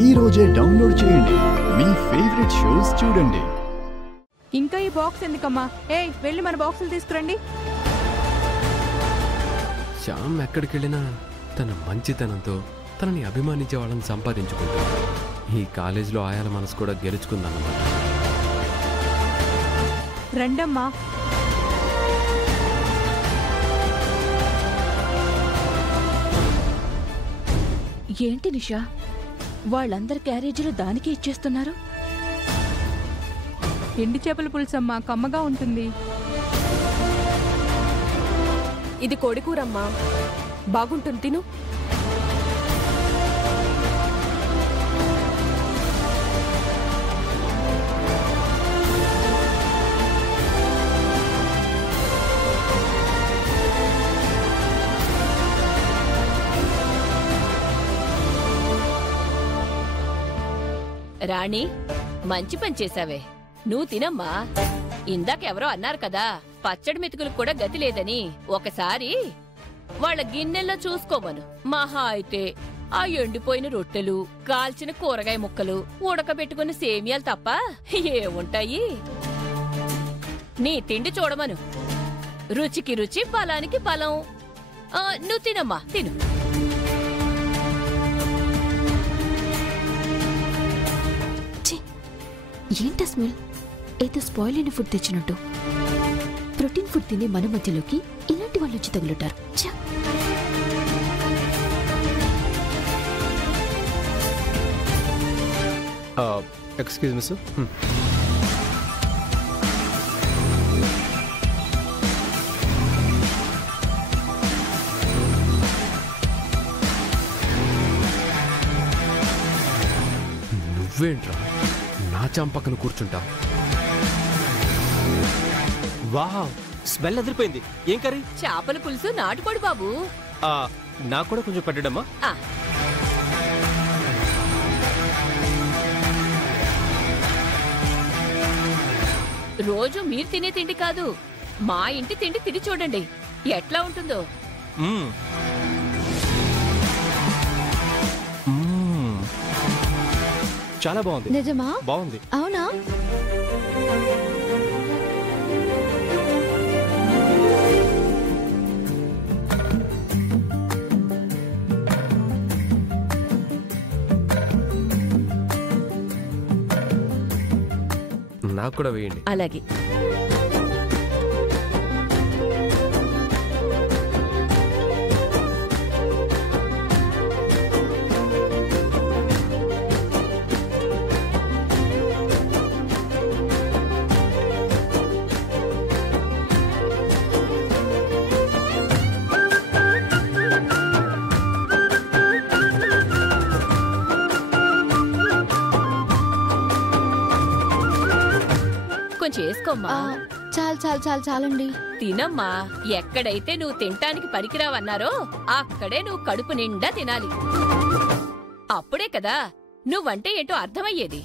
ఈ రోజే డౌన్లోడ్ చేయండి, మీ ఫేవరెట్ షోస్ చూడండి. ఇంకా ఈ బాక్స్ ఎందుకమ్మా? ఏయ్, వెళ్ళి మన బాక్సులు తీసుకురండి. శ్యామ్ ఎక్కడికి వెళ్ళినా తన మంచితనంతో తనని అభిమానించే వాళ్ళని సంపాదించుకుంటాడు. ఈ కాలేజీలో ఆయాల మనసు కూడా గెలుచుకుందన్నమాట. రండమ్మా. ఏంటి నిషా, వాళ్ళందరి క్యారేజీలు దానికే ఇచ్చేస్తున్నారు? ఎండి చేపల పులుసమ్మా, కమ్మగా ఉంటుంది. ఇది కోడికూరమ్మా, బాగుంటుంది, తిను. రాణి, మంచి పని చేశావే. నువ్వు తినమ్మా. ఇందాకెవరో అన్నారు కదా, పచ్చడి మెతుకులకు కూడా గతి లేదని. ఒకసారి వాళ్ళ గిన్నెల్లో చూసుకోమను. మహా అయితే ఆ ఎండిపోయిన రొట్టెలు, కాల్చిన కూరగాయ ముక్కలు, ఉడకబెట్టుకున్న సేమియాలు తప్ప ఏముంటాయి? నీ తిండి చూడమను. రుచికి రుచి, బలానికి బలం. నువ్వు తినమ్మా, తిను. ఏంట స్మెల్? ఏదో స్పాయిల్ అయిన ఫుడ్ తెచ్చినట్టు. ప్రోటీన్ ఫుడ్ తినే మన మధ్యలోకి ఇలాంటి వాళ్ళు వచ్చి తగులుంటారు. Excuse me sir. నువ్వేంట్రా నా చంపకను కూర్చుంటా? వావ్, స్మెల్ అదిరిపోయింది. ఏం కర్రీ? చేపల పులుసు, నాటుకోడి బాబు. నాకు కూడా కొంచెం పెట్టడమ్మా. రోజు మీరు తినే తిండి కాదు, మా ఇంటి తిండి తిని చూడండి ఎట్లా ఉంటుందో. చాలా బాగుంది. నిజమా? బాగుంది. అవునా? నాకు కూడా వేయండి. అలాగే. కొంచెం వేసుకోమ్మా. చాలండి. తినమ్మా. ఎక్కడైతే నువ్వు తినటానికి పనికిరావన్నారో అక్కడే నువ్వు కడుపు నిండా తినాలి. అప్పుడే కదా నువ్వంటే ఏంటో అర్థమయ్యేది.